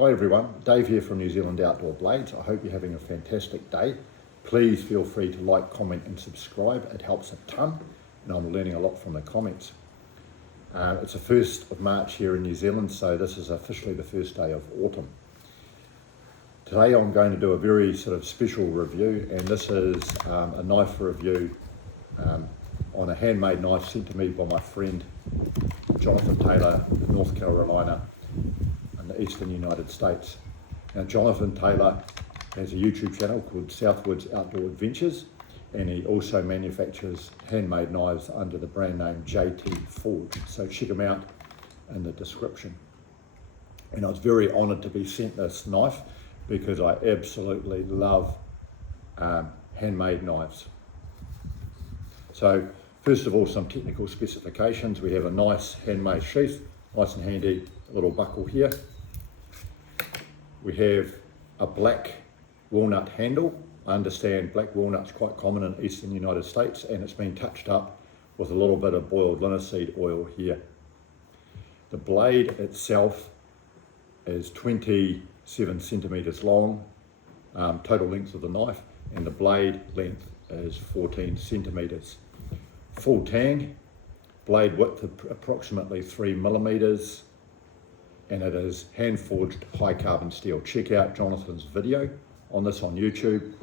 Hi everyone, Dave here from New Zealand Outdoor Blades. I hope you're having a fantastic day. Please feel free to like, comment and subscribe. It helps a ton and I'm learning a lot from the comments. It's the 1st of March here in New Zealand, so this is officially the first day of autumn. Today I'm going to do a very sort of special review, and this is a knife review on a handmade knife sent to me by my friend Jonathan Taylor in North Carolina in the eastern United States. Now Jonathan Taylor has a YouTube channel called Southwards Outdoor Adventures, and he also manufactures handmade knives under the brand name JT Forge, so check him out in the description. And I was very honoured to be sent this knife because I absolutely love handmade knives. So first of all, some technical specifications. We have a nice handmade sheath, nice and handy, a little buckle here. We have a black walnut handle. I understand black walnut's quite common in eastern United States, and it's been touched up with a little bit of boiled linseed oil here. The blade itself is 27 centimetres long, total length of the knife, and the blade length is 14 centimetres. Full tang, blade width approximately 3 millimetres, and it is hand forged high carbon steel. Check out Jonathan's video on this on YouTube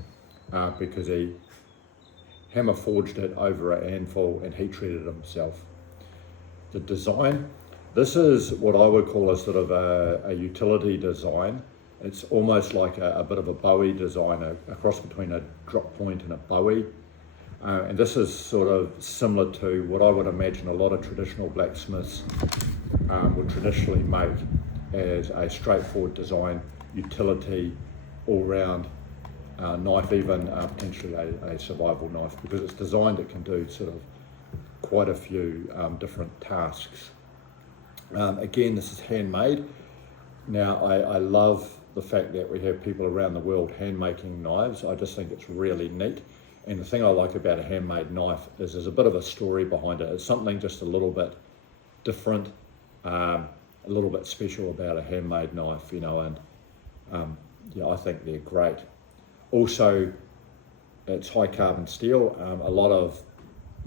because he hammer forged it over an anvil and heat treated it himself. The design, this is what I would call a sort of a utility design. It's almost like a bit of a Bowie design, a cross between a drop point and a Bowie. And this is sort of similar to what I would imagine a lot of traditional blacksmiths would traditionally make as a straightforward design, utility, all-round knife, even potentially a survival knife, because it's designed, it can do sort of quite a few different tasks. Again, this is handmade. Now, I love the fact that we have people around the world hand making knives. I just think it's really neat. And the thing I like about a handmade knife is there's a bit of a story behind it. It's something just a little bit different, a little bit special about a handmade knife, you know, and yeah, I think they're great. Also, it's high carbon steel. A lot of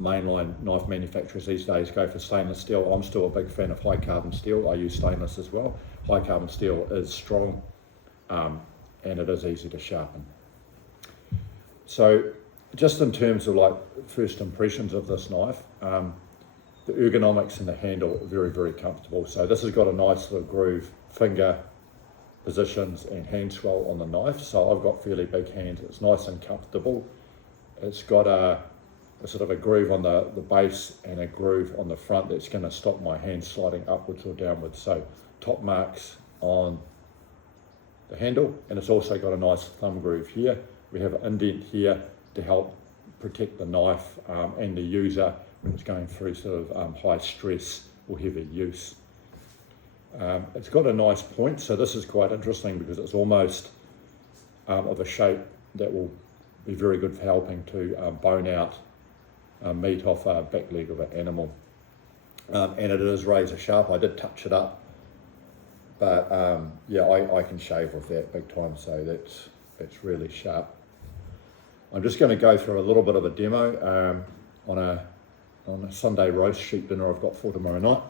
mainline knife manufacturers these days go for stainless steel. I'm still a big fan of high carbon steel. I use stainless as well. High carbon steel is strong and it is easy to sharpen. So just in terms of like first impressions of this knife, the ergonomics in the handle are very, very comfortable. So this has got a nice little groove, finger positions and hand swell on the knife. So I've got fairly big hands. It's nice and comfortable. It's got a sort of a groove on the base and a groove on the front that's going to stop my hand sliding upwards or downwards. So top marks on the handle, and it's also got a nice thumb groove here. We have an indent here to help protect the knife and the user when it's going through sort of high stress or heavy use. It's got a nice point, so this is quite interesting because it's almost of a shape that will be very good for helping to bone out meat off a back leg of an animal. And it is razor sharp. I did touch it up, but yeah, I can shave with that big time, so it's really sharp. I'm just going to go through a little bit of a demo on a Sunday roast sheep dinner I've got for tomorrow night.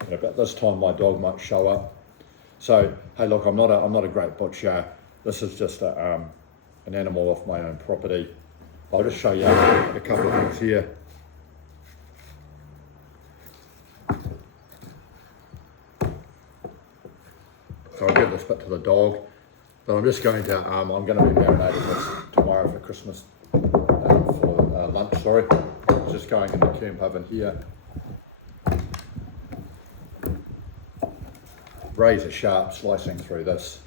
And about this time my dog might show up. So hey, look, I'm not a great butcher. This is just an animal off my own property. I'll just show you a couple of things here. So I'll give this bit to the dog, but I'm just going to, I'm going to be marinating this tomorrow for Christmas, for lunch, sorry. It's just going in the camp oven here. Razor sharp, slicing through this.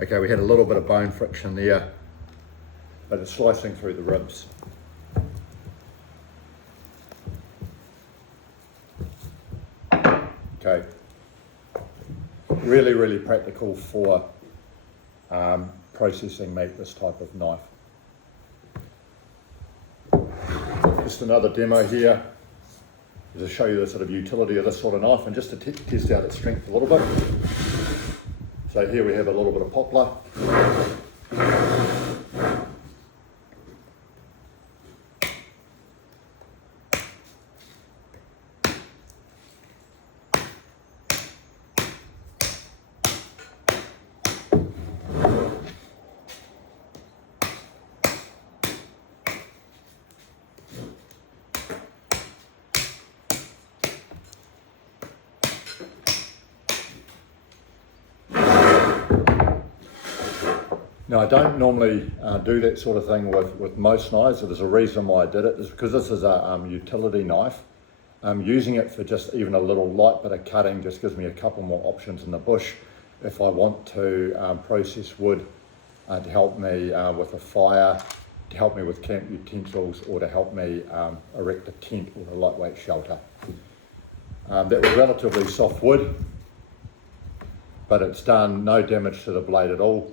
Okay, we had a little bit of bone friction there, but it's slicing through the ribs. Okay, really, really practical for processing meat, this type of knife. Just another demo here to show you the sort of utility of this sort of knife and just to test out its strength a little bit. So here we have a little bit of poplar. Now I don't normally do that sort of thing with most knives. There's a reason why I did it. It's because this is a utility knife. Using it for just even a little light bit of cutting just gives me a couple more options in the bush if I want to process wood to help me with a fire, to help me with camp utensils, or to help me erect a tent or a lightweight shelter. That was relatively soft wood, but it's done no damage to the blade at all.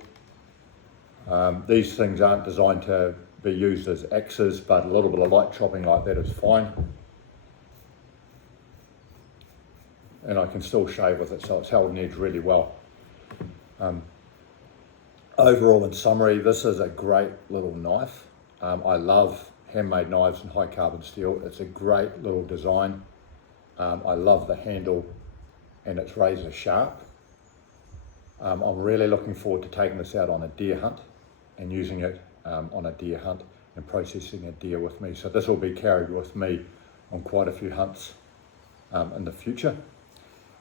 These things aren't designed to be used as axes, but a little bit of light chopping like that is fine. And I can still shave with it, so it's held an edge really well. Overall, in summary, this is a great little knife. I love handmade knives and high carbon steel. It's a great little design. I love the handle and it's razor sharp. I'm really looking forward to taking this out on a deer hunt and using it on a deer hunt and processing a deer with me. So this will be carried with me on quite a few hunts in the future.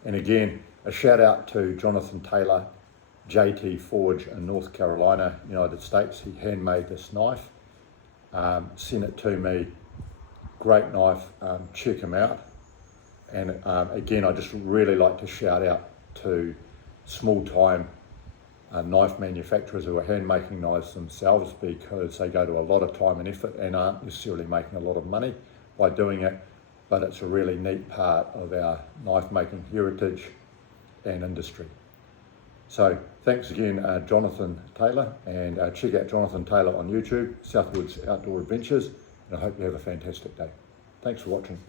And again, a shout out to Jonathan Taylor, JT Forge in North Carolina, United States. He handmade this knife, sent it to me. Great knife, check him out. And again, I just really like to shout out to small time knife manufacturers who are hand making knives themselves, because they go to a lot of time and effort and aren't necessarily making a lot of money by doing it, but it's a really neat part of our knife making heritage and industry. So thanks again, Jonathan Taylor, and check out Jonathan Taylor on YouTube, Southwoods Outdoor Adventures, and I hope you have a fantastic day. Thanks for watching.